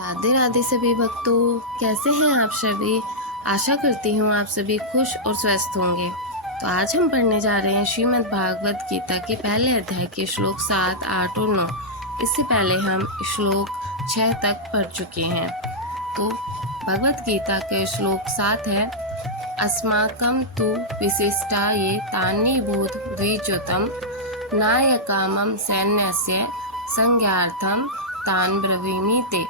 राधे राधे सभी भक्तों, कैसे हैं आप सभी। आशा करती हूँ आप सभी खुश और स्वस्थ होंगे। तो आज हम पढ़ने जा रहे हैं श्रीमद् भागवत गीता के पहले अध्याय के श्लोक 7, 8 और 9। इससे पहले हम श्लोक 6 तक पढ़ चुके हैं। तो भगवत गीता के श्लोक 7 है, अस्माकं तु विशिष्टा ये तान्यभूत द्विजोतम नायकामं सैन्यस्य संज्ञार्थम तान ब्रवीमि ते।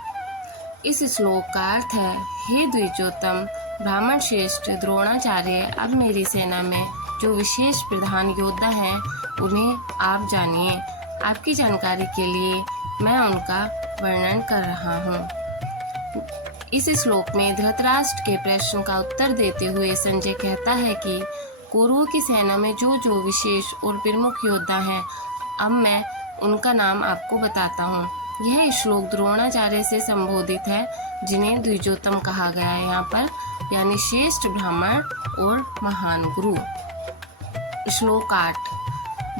इस श्लोक का अर्थ है, हे द्विजोतम ब्राह्मण श्रेष्ठ द्रोणाचार्य, अब मेरी सेना में जो विशेष प्रधान योद्धा हैं उन्हें आप जानिए। आपकी जानकारी के लिए मैं उनका वर्णन कर रहा हूँ। इस श्लोक में धृतराष्ट्र के प्रश्न का उत्तर देते हुए संजय कहता है कि कौरवों की सेना में जो विशेष और प्रमुख योद्धा हैं, अब मैं उनका नाम आपको बताता हूँ। यह श्लोक द्रोणाचार्य से संबोधित है, जिन्हें द्विजोतम कहा गया है यहाँ पर, यानी श्रेष्ठ ब्राह्मण और महान गुरु। श्लोक 8,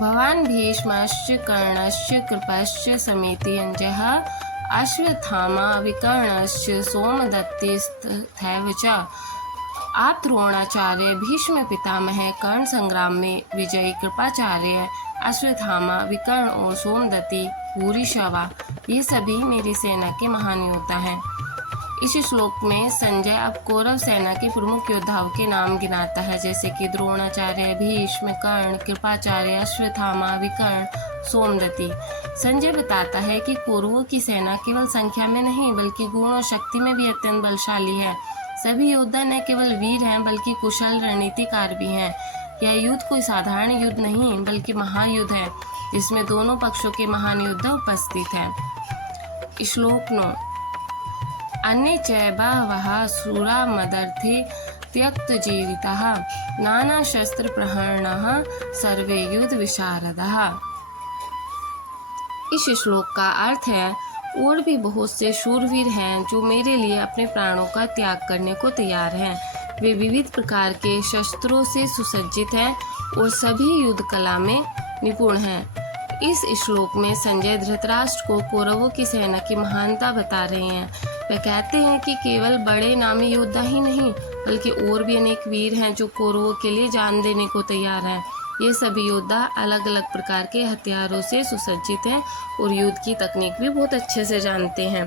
भवान भीष्मश्च कर्णश्च कृपश्च समेति अंजः अश्वत्थामा विकर्णश्च सोमदत्तिस्तथैव च। आप द्रोणाचार्य, भीष्म पितामह, कर्ण संग्राम में विजयी कृपाचार्य, अश्वत्थामा, विकर्ण और सोमदत्ति भूरिश्रवा, ये सभी मेरी सेना के महान योद्धा हैं। इस श्लोक में संजय अब कौरव सेना के प्रमुख योद्धाओं के नाम गिनाता है, जैसे कि द्रोणाचार्य, भीष्म, कर्ण, कृपाचार्य, अश्वत्थामा, विकर्ण, सोमदत्ति। संजय बताता है कि कौरवों की सेना केवल संख्या में नहीं बल्कि गुण और शक्ति में भी अत्यंत बलशाली है। सभी योद्धा न केवल वीर हैं बल्कि कुशल रणनीतिकार भी हैं। यह युद्ध कोई साधारण युद्ध नहीं बल्कि महायुद्ध है, जिसमें दोनों पक्षों के महान योद्धा उपस्थित हैं। श्लोक 9, अन्ये च बहवः शूरा मदर्थे त्यक्तजीविताः नाना शस्त्र प्रहरणः सर्वे युद्ध विशारदः। इस श्लोक का अर्थ है, और भी बहुत से शूरवीर हैं जो मेरे लिए अपने प्राणों का त्याग करने को तैयार हैं। वे विविध प्रकार के शस्त्रों से सुसज्जित हैं और सभी युद्ध कला में निपुण हैं। इस श्लोक में संजय धृतराष्ट्र को कौरवों की सेना की महानता बता रहे हैं। वे कहते हैं कि केवल बड़े नामी योद्धा ही नहीं बल्कि और भी अनेक वीर हैं जो कौरवों के लिए जान देने को तैयार हैं। ये सभी योद्धा अलग अलग प्रकार के हथियारों से सुसज्जित हैं और युद्ध की तकनीक भी बहुत अच्छे से जानते हैं।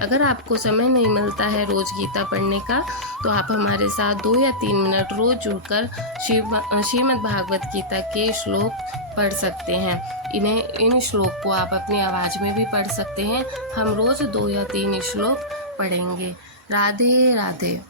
अगर आपको समय नहीं मिलता है रोज गीता पढ़ने का, तो आप हमारे साथ 2 या 3 मिनट रोज जुड़कर श्रीमद् भागवत गीता के श्लोक पढ़ सकते हैं। इन श्लोक को आप अपनी आवाज़ में भी पढ़ सकते हैं। हम रोज 2 या 3 श्लोक पढ़ेंगे। राधे राधे।